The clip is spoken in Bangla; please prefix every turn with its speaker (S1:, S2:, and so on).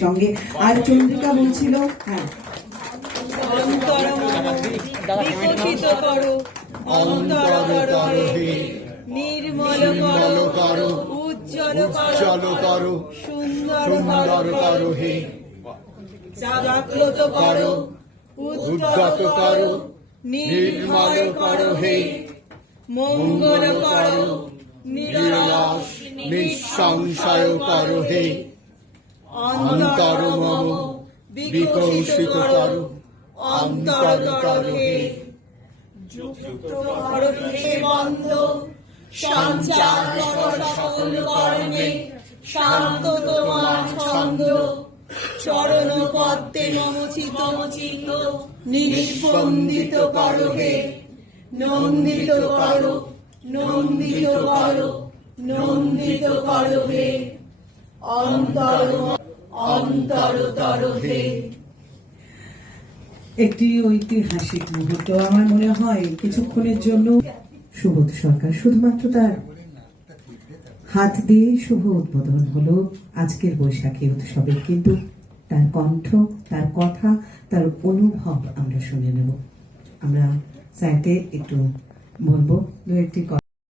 S1: সঙ্গে। আর চন্দ্রিকা বলছিল হ্যাঁ।
S2: নির্মল করো উজ্জ্বল
S3: করো
S2: সুন্দর
S3: করো। হে।
S2: জাগ্রত করো
S3: উদ্গত করো নির্মল করো হে।
S2: মঙ্গল করো নিরলাস
S3: নিরাশ নিঃসংশয় করো হে। অন্তর মম বিকশিত করো
S2: অন্তর করো হে যুক্ত করো হে বন্ধ সঞ্চার সকল কর্মে, শান্ত তোমার ছন্দ। চরণ পদ্মে মমচিত মচিত নিষ্পন্দিত করো হে নন্দিত করো নন্দিত করো নন্দিত করো হে
S1: একটি ঐতিহাসিক মুহূর্ত আমার মনে হয় কিছুক্ষণের জন্য সুবোধ সরকার শুধুমাত্র তার হাত দিয়ে শুভ উদ্বোধন হলো আজকের বৈশাখী উৎসবের, কিন্তু তার কণ্ঠ, তার কথা, তার অনুভব আমরা শুনে নেব। আমরা স্যারকে একটু বলব দু একটি কথা।